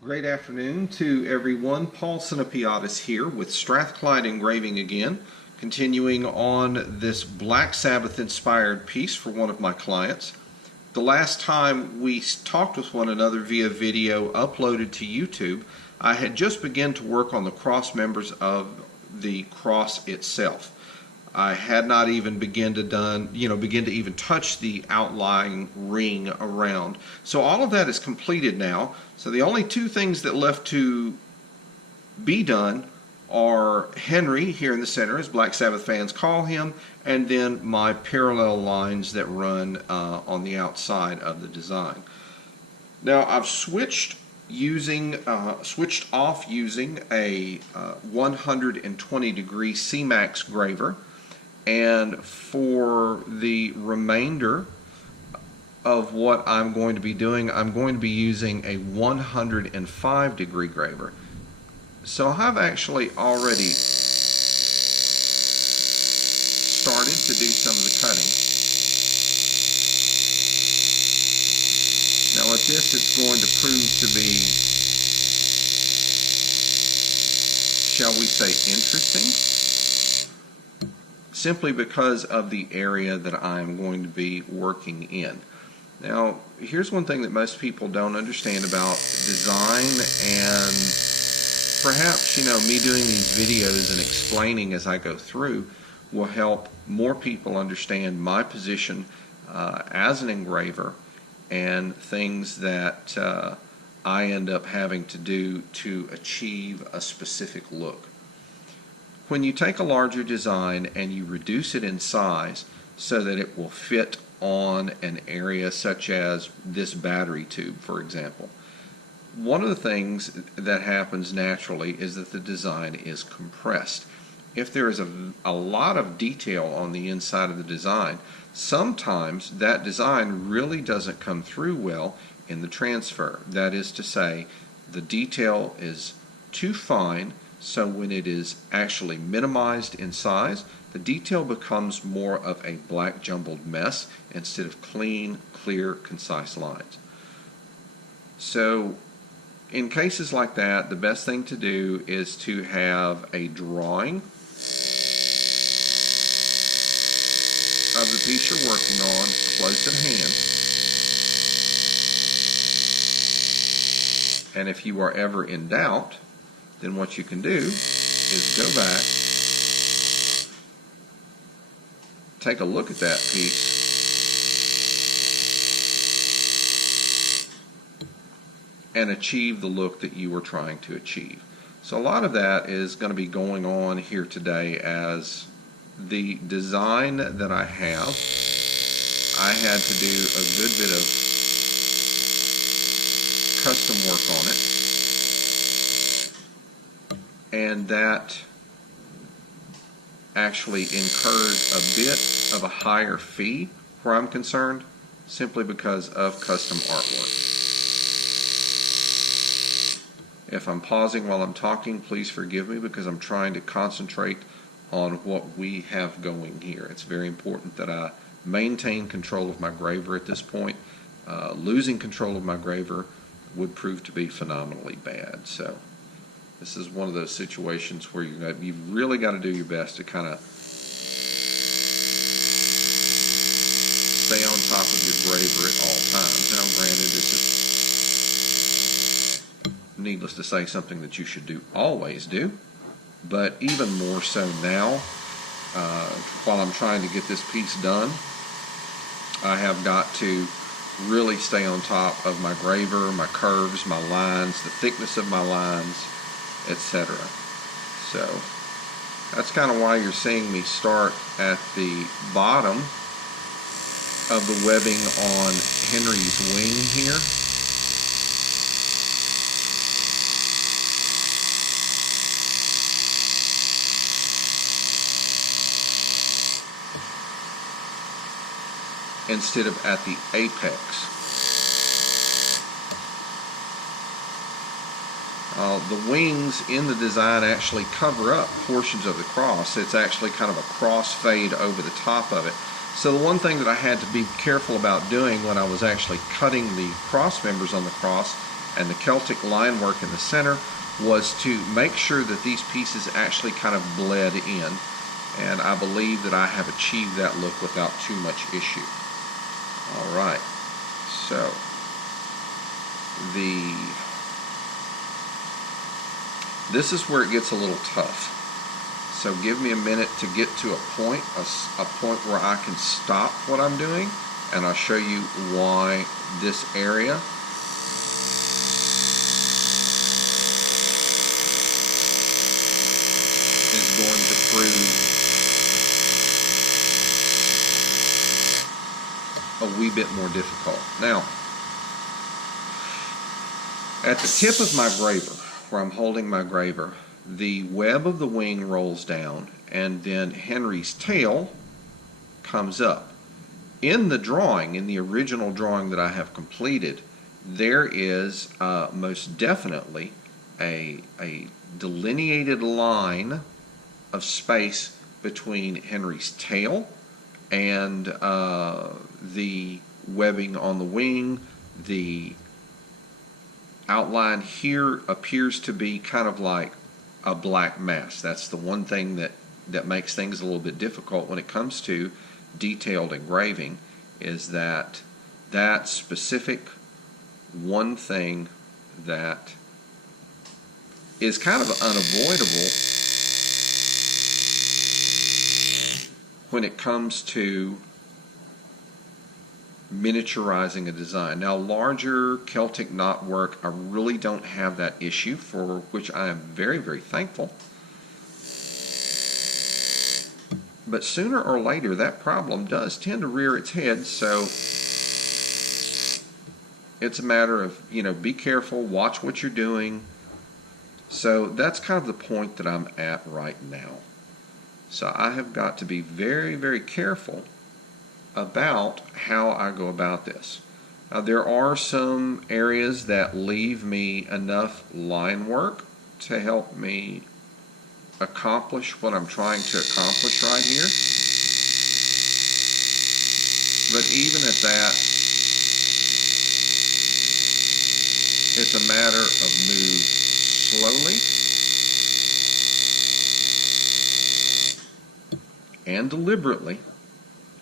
Great afternoon to everyone. Paul Sinopiatis here with Strathclyde Engraving again, continuing on this Black Sabbath inspired piece for one of my clients. The last time we talked with one another via video uploaded to YouTube, I had just begun to work on the cross members of the cross itself. I had not even begin to even touch the outlying ring around. So all of that is completed now. So the only two things that left to be done are Henry here in the center, as Black Sabbath fans call him, and then my parallel lines that run on the outside of the design. Now I've switched off using a 120-degree C-Max graver. And for the remainder of what I'm going to be doing, I'm going to be using a 105-degree graver. So I've actually already started to do some of the cutting. Now with this, it's going to prove to be, shall we say, interesting, simply because of the area that I'm going to be working in. Now, here's one thing that most people don't understand about design, and perhaps, me doing these videos and explaining as I go through will help more people understand my position as an engraver and things that I end up having to do to achieve a specific look. When you take a larger design and you reduce it in size so that it will fit on an area such as this battery tube, for example, one of the things that happens naturally is that the design is compressed. If there is a lot of detail on the inside of the design, sometimes that design really doesn't come through well in the transfer. That is to say, the detail is too fine, so when it is actually minimized in size, the detail becomes more of a black jumbled mess instead of clean, clear, concise lines. So in cases like that, the best thing to do is to have a drawing of the piece you're working on close at hand. And if you are ever in doubt, then what you can do is go back, take a look at that piece, and achieve the look that you were trying to achieve. So a lot of that is going to be going on here today, as the design that I have, I had to do a good bit of custom work on it. And that actually incurred a bit of a higher fee where I'm concerned, simply because of custom artwork. If I'm pausing while I'm talking, please forgive me, because I'm trying to concentrate on what we have going here. It's very important that I maintain control of my graver at this point. Losing control of my graver would prove to be phenomenally bad. So this is one of those situations where you've really got to do your best to kind of stay on top of your graver at all times. Now, granted, this is, needless to say, something that you should always do, but even more so now, while I'm trying to get this piece done, I have got to really stay on top of my graver, my curves, my lines, the thickness of my lines, etc. So that's kind of why you're seeing me start at the bottom of the webbing on Henry's wing here. Instead of at the apex. The wings in the design actually cover up portions of the cross. It's actually kind of a cross fade over the top of it. So the one thing that I had to be careful about doing when I was actually cutting the cross members on the cross and the Celtic line work in the center was to make sure that these pieces actually kind of bled in, and I believe that I have achieved that look without too much issue. Alright, so this is where it gets a little tough. So give me a minute to get to a point where I can stop what I'm doing, and I'll show you why this area is going to prove a wee bit more difficult. Now, at the tip of my graver, where I'm holding my graver, the web of the wing rolls down, and then Henry's tail comes up. In the drawing, in the original drawing that I have completed, there is most definitely a delineated line of space between Henry's tail and the webbing on the wing. The outline here appears to be kind of like a black mass. That's the one thing that makes things a little bit difficult when it comes to detailed engraving, is that specific one thing that is kind of unavoidable when it comes to miniaturizing a design. Now, larger Celtic knotwork, I really don't have that issue, for which I am very, very thankful. But sooner or later, that problem does tend to rear its head, so it's a matter of, be careful, watch what you're doing. So that's kind of the point that I'm at right now. So I have got to be very, very careful about how I go about this. Now, there are some areas that leave me enough line work to help me accomplish what I'm trying to accomplish right here. But even at that, it's a matter of move slowly and deliberately,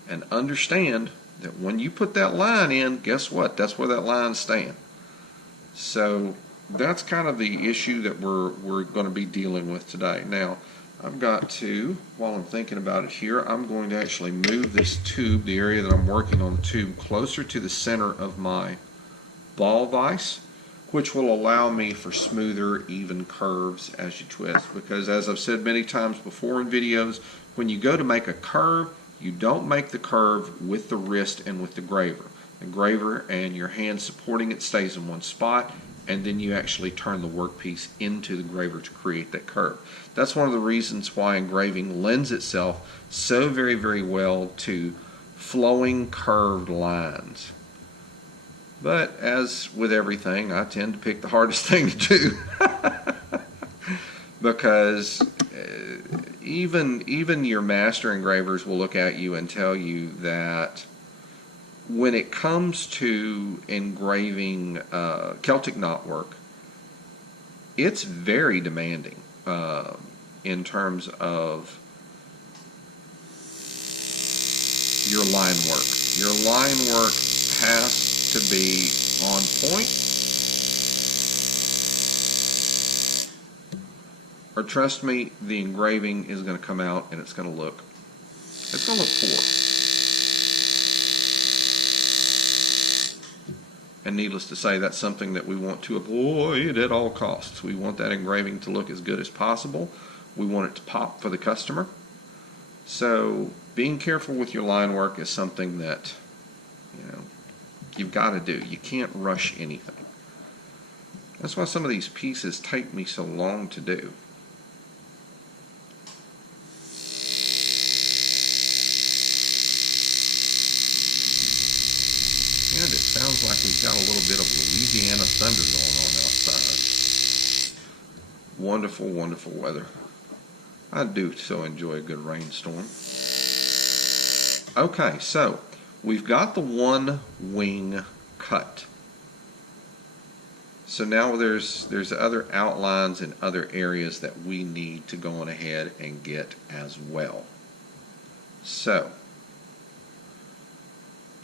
and understand that when you put that line in, guess what? That's where that line's staying. So that's kind of the issue that we're going to be dealing with today. Now, I've got to, while I'm thinking about it here, I'm going to actually move this tube, the area that I'm working on the tube, closer to the center of my ball vise, which will allow me for smoother, even curves as you twist. Because as I've said many times before in videos, when you go to make a curve, you don't make the curve with the wrist and with the graver. The graver and your hand supporting it stays in one spot, and then you actually turn the workpiece into the graver to create that curve. That's one of the reasons why engraving lends itself so very, very well to flowing curved lines. But as with everything, I tend to pick the hardest thing to do. Because even your master engravers will look at you and tell you that when it comes to engraving Celtic knotwork, it's very demanding in terms of your line work. Your line work has to be on point, or trust me, the engraving is going to come out and it's going to look poor. And needless to say, that's something that we want to avoid at all costs. We want that engraving to look as good as possible. We want it to pop for the customer. So being careful with your line work is something that you've got to do. You can't rush anything. That's why some of these pieces take me so long to do. And it sounds like we've got a little bit of Louisiana thunder going on outside. Wonderful, wonderful weather. I do so enjoy a good rainstorm. Okay, so we've got the one wing cut. So now there's other outlines and other areas that we need to go on ahead and get as well. So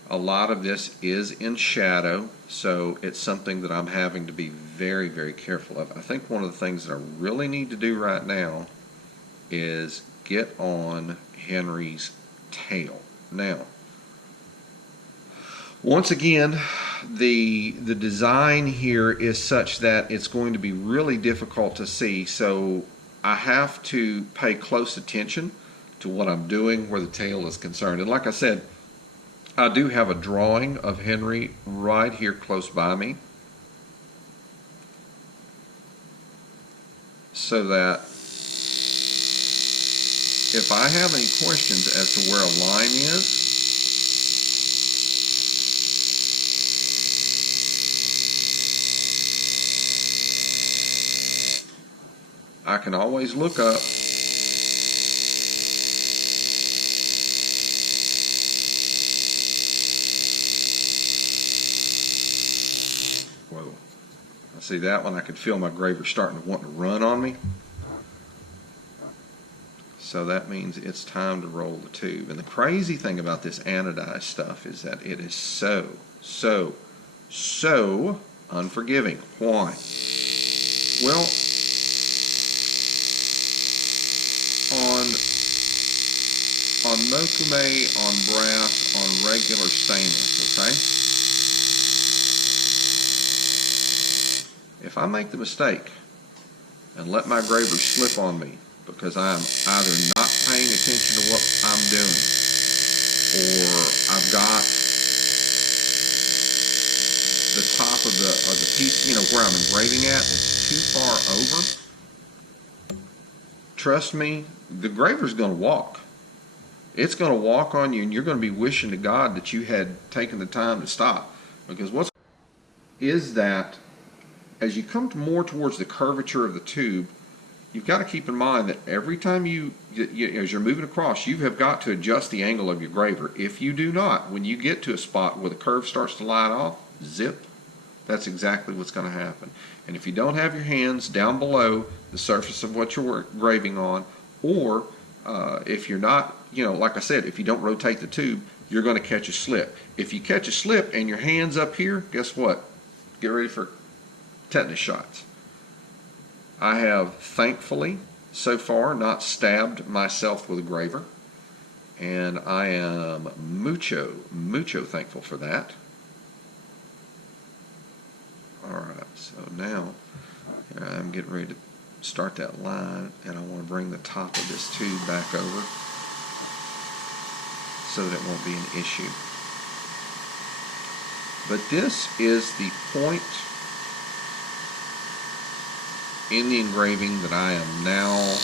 a lot of this is in shadow, so it's something that I'm having to be very, very careful of. I think one of the things that I really need to do right now is get on Henry's tail. Now, once again, the design here is such that it's going to be really difficult to see, so I have to pay close attention to what I'm doing where the tail is concerned. And like I said, I do have a drawing of Henry right here close by me, so that if I have any questions as to where a line is, I can always look up whoa, I see that one. I could feel my graver starting to want to run on me. So that means it's time to roll the tube. And the crazy thing about this anodized stuff is that it is so unforgiving. Why? Well, on mokume, on brass, on regular stainless, okay? If I make the mistake and let my graver slip on me because I'm either not paying attention to what I'm doing, or I've got the top of the piece, where I'm engraving at, is too far over, trust me, the graver's going to walk. It's going to walk on you, and you're going to be wishing to God that you had taken the time to stop. Because what is that, as you come more towards the curvature of the tube, you've got to keep in mind that every time as you're moving across, you have got to adjust the angle of your graver. If you do not, when you get to a spot where the curve starts to line off, zip, that's exactly what's going to happen. And if you don't have your hands down below the surface of what you're engraving on, or if you're not, like I said, if you don't rotate the tube, you're going to catch a slip. If you catch a slip and your hand's up here, guess what? Get ready for tetanus shots. I have, thankfully, so far, not stabbed myself with a graver, and I am mucho thankful for that. Alright, so now I'm getting ready to start that line, and I want to bring the top of this tube back over so that it won't be an issue. But this is the point in the engraving that I am now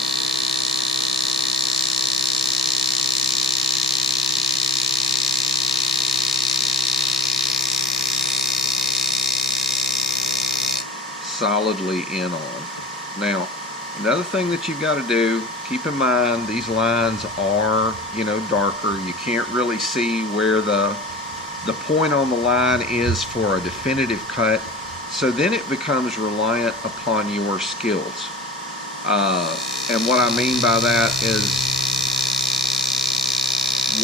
solidly in on. Now, another thing that you've got to do, keep in mind these lines are, darker. You can't really see where the point on the line is for a definitive cut. So then it becomes reliant upon your skills. And what I mean by that is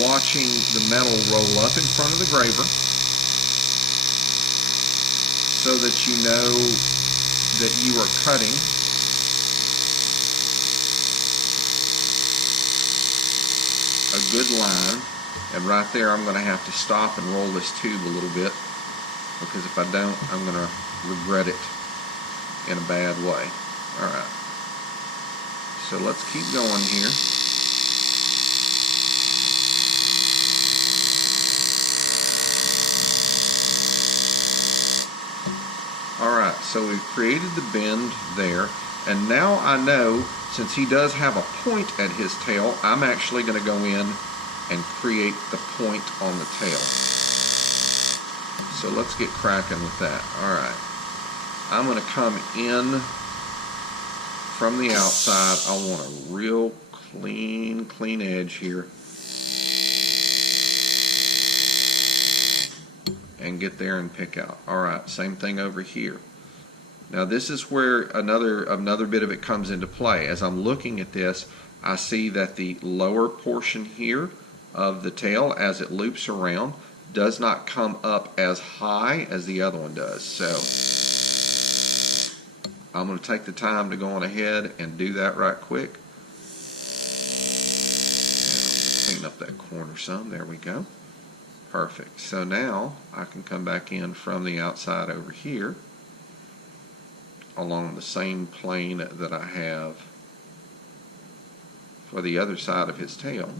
watching the metal roll up in front of the graver so that you know that you are cutting a good line. And right there I'm going to have to stop and roll this tube a little bit, because if I don't, I'm going to regret it in a bad way. Alright, so let's keep going here. Alright, so we've created the bend there, and now I know, since he does have a point at his tail, I'm actually going to go in and create the point on the tail. So let's get cracking with that. Alright, I'm going to come in from the outside. I want a real clean edge here, and get there and pick out. Alright, same thing over here. Now this is where another bit of it comes into play. As I'm looking at this, I see that the lower portion here of the tail, as it loops around, does not come up as high as the other one does. So I'm going to take the time to go on ahead and do that right quick. And clean up that corner some. There we go. Perfect. So now I can come back in from the outside over here along the same plane that I have for the other side of his tail.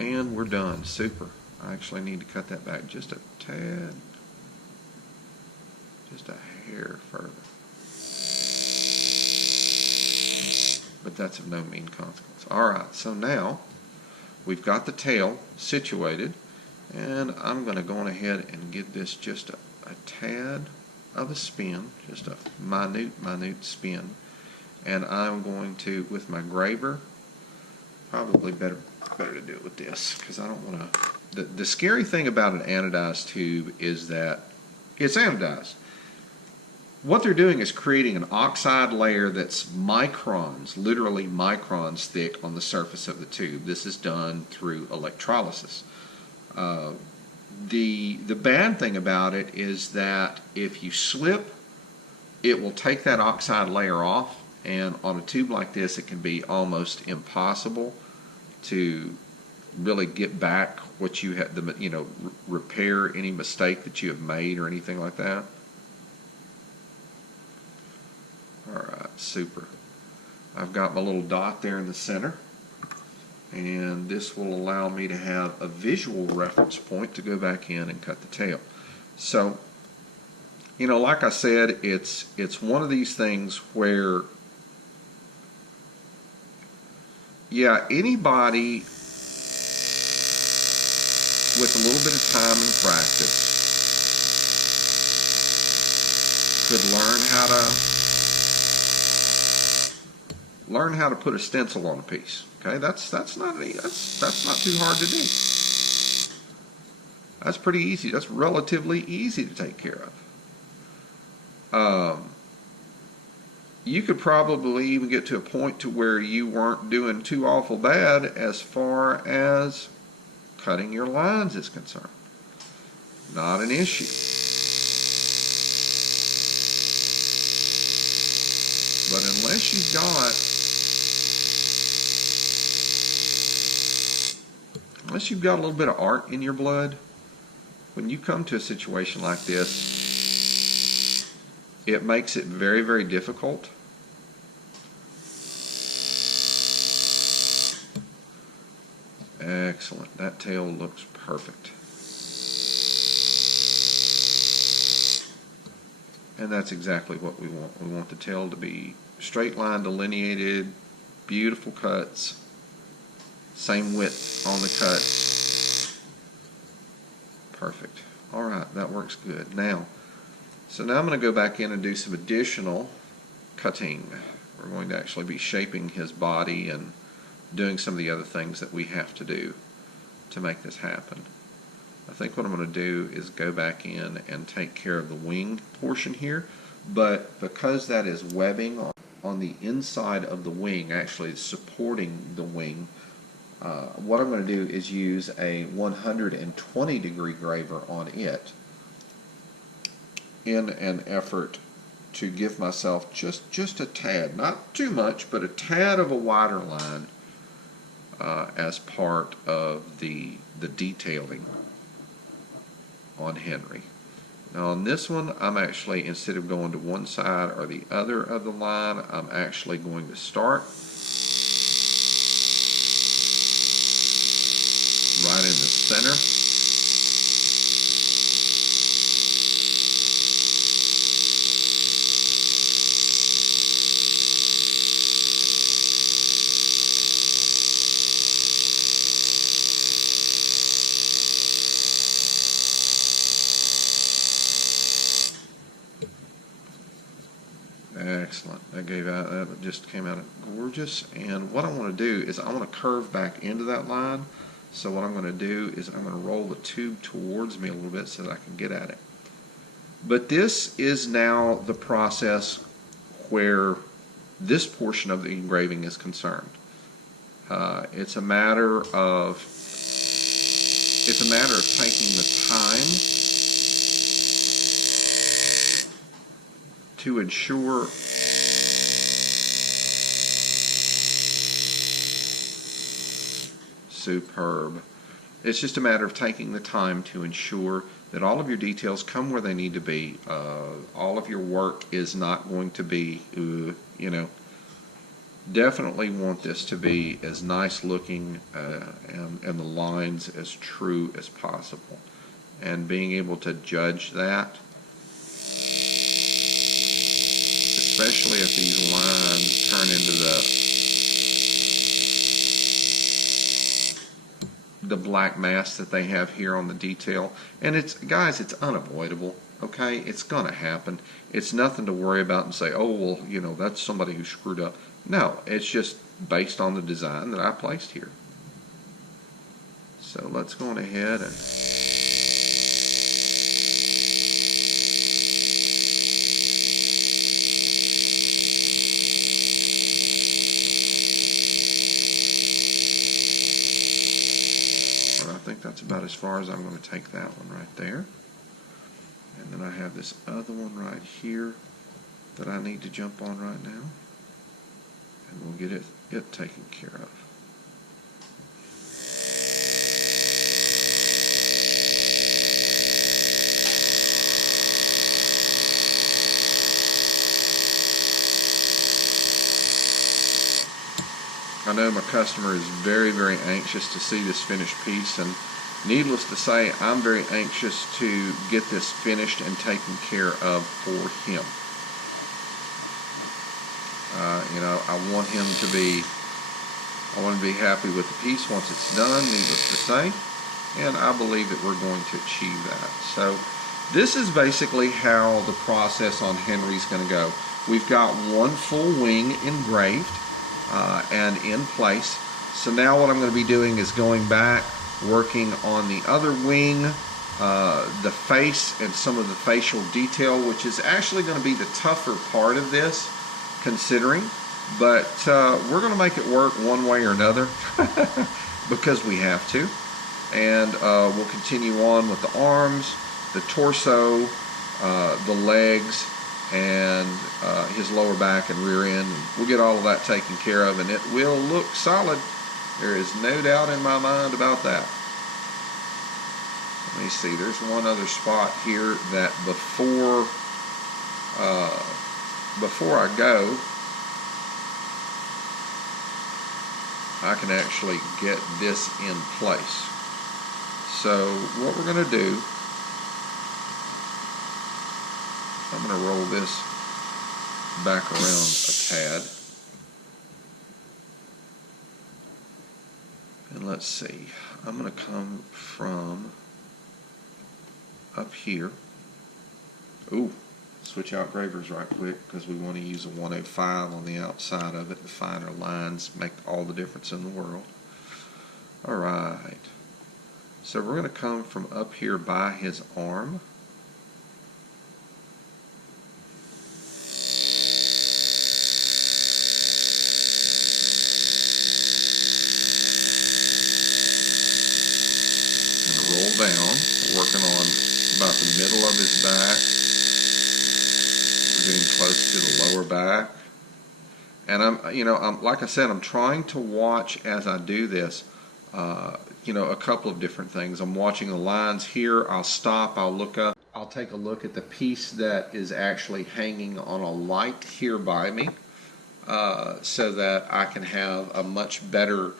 And we're done. Super. I actually need to cut that back just a tad, just a hair further. But that's of no mean consequence. Alright, so now we've got the tail situated, and I'm going to go on ahead and give this just a tad of a spin, just a minute spin. And I'm going to, with my graver, probably better to do it with this, because I don't want to. The scary thing about an anodized tube is that it's anodized. What they're doing is creating an oxide layer that's microns, literally microns thick on the surface of the tube. This is done through electrolysis. The bad thing about it is that if you slip, it will take that oxide layer off, and on a tube like this it can be almost impossible to really get back what you had, repair any mistake that you have made or anything like that. Alright, super. I've got my little dot there in the center, and this will allow me to have a visual reference point to go back in and cut the tail. So, like I said, it's one of these things where, yeah, anybody with a little bit of time and practice could learn how to put a stencil on a piece. Okay, that's not too hard to do. That's pretty easy. That's relatively easy to take care of. You could probably even get to a point to where you weren't doing too awful bad as far as cutting your lines is concerned. Not an issue. But unless you've got a little bit of art in your blood, when you come to a situation like this, it makes it very, very difficult. Excellent. That tail looks perfect. And that's exactly what we want. We want the tail to be straight line delineated, beautiful cuts, same width on the cut. Perfect. Alright, that works good. Now I'm going to go back in and do some additional cutting. We're going to actually be shaping his body and doing some of the other things that we have to do to make this happen. I think what I'm going to do is go back in and take care of the wing portion here, but because that is webbing on the inside of the wing, actually supporting the wing, what I'm going to do is use a 120 degree graver on it in an effort to give myself just a tad, not too much, but a tad of a wider line as part of the detailing on Henry. Now on this one, I'm actually, instead of going to one side or the other of the line, I'm actually going to start right in the center. Excellent. That just came out gorgeous. And what I want to do is I want to curve back into that line So what I'm going to do is I'm going to roll the tube towards me a little bit so that I can get at it. But this is now the process where this portion of the engraving is concerned. It's a matter of taking the time to ensure superb. It's just a matter of taking the time to ensure that all of your details come where they need to be. All of your work is not going to be, definitely want this to be as nice looking and the lines as true as possible. And being able to judge that, especially if these lines turn into the black mass that they have here on the detail. And it's, guys, it's unavoidable, okay? It's gonna happen. It's nothing to worry about and say, oh, well, that's somebody who screwed up. No, it's just based on the design that I placed here. So let's go on ahead and I think that's about as far as I'm going to take that one right there. And then I have this other one right here that I need to jump on right now. And we'll get it taken care of. I know my customer is very, very anxious to see this finished piece, and needless to say, I'm very anxious to get this finished and taken care of for him. I want him to be, happy with the piece once it's done, needless to say, and I believe that we're going to achieve that. So this is basically how the process on Henry's going to go. We've got one full wing engraved and in place. So now what I'm going to be doing is going back, working on the other wing, the face and some of the facial detail, which is actually going to be the tougher part of this, considering, but we're going to make it work one way or another because we have to. And we'll continue on with the arms, the torso, the legs, and his lower back and rear end. And we'll get all of that taken care of, and it will look solid. There is no doubt in my mind about that. Let me see, there's one other spot here that before I go, I can actually get this in place. So what we're going to do, I'm going to roll this back around a tad. And let's see, I'm going to come from up here. Ooh, switch out gravers right quick because we want to use a 105 on the outside of it. The finer lines make all the difference in the world. All right. So we're going to come from up here by his arm. Roll down, working on about the middle of his back. We're getting close to the lower back. And I'm like I said, I'm trying to watch as I do this, a couple of different things. I'm watching the lines here. I'll stop, I'll look up. I'll take a look at the piece that is actually hanging on a light here by me, so that I can have a much better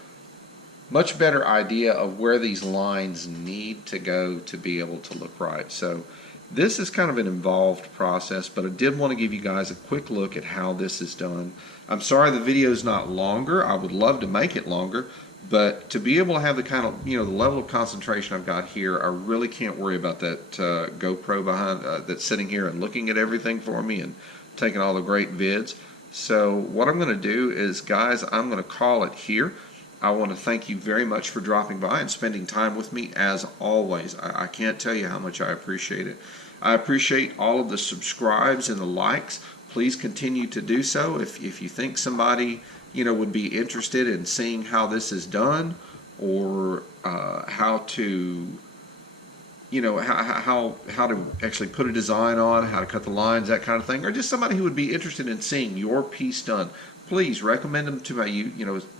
idea of where these lines need to go to be able to look right. So this is kind of an involved process, but I did want to give you guys a quick look at how this is done. I'm sorry the video is not longer. I would love to make it longer, but to be able to have the kind of, the level of concentration I've got here, I really can't worry about that GoPro behind that's sitting here and looking at everything for me and taking all the great vids. So what I'm going to do is, guys, I'm going to call it here. I want to thank you very much for dropping by and spending time with me as always. I can't tell you how much I appreciate it. I appreciate all of the subscribes and the likes. Please continue to do so. If you think somebody would be interested in seeing how this is done, or how to how to actually put a design on, how to cut the lines, that kind of thing, or just somebody who would be interested in seeing your piece done, please recommend them to my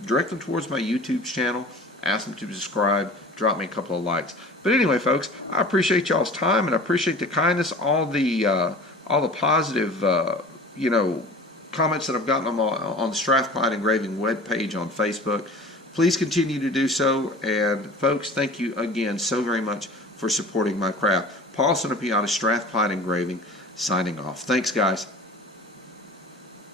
direct them towards my YouTube channel, ask them to subscribe, drop me a couple of likes. But anyway, folks, I appreciate y'all's time, and I appreciate the kindness, all the positive comments that I've gotten on the Strathclyde Engraving webpage on Facebook. Please continue to do so, and folks, thank you again so very much for supporting my craft. Paul Sinopiata, Strathclyde Engraving, signing off. Thanks, guys.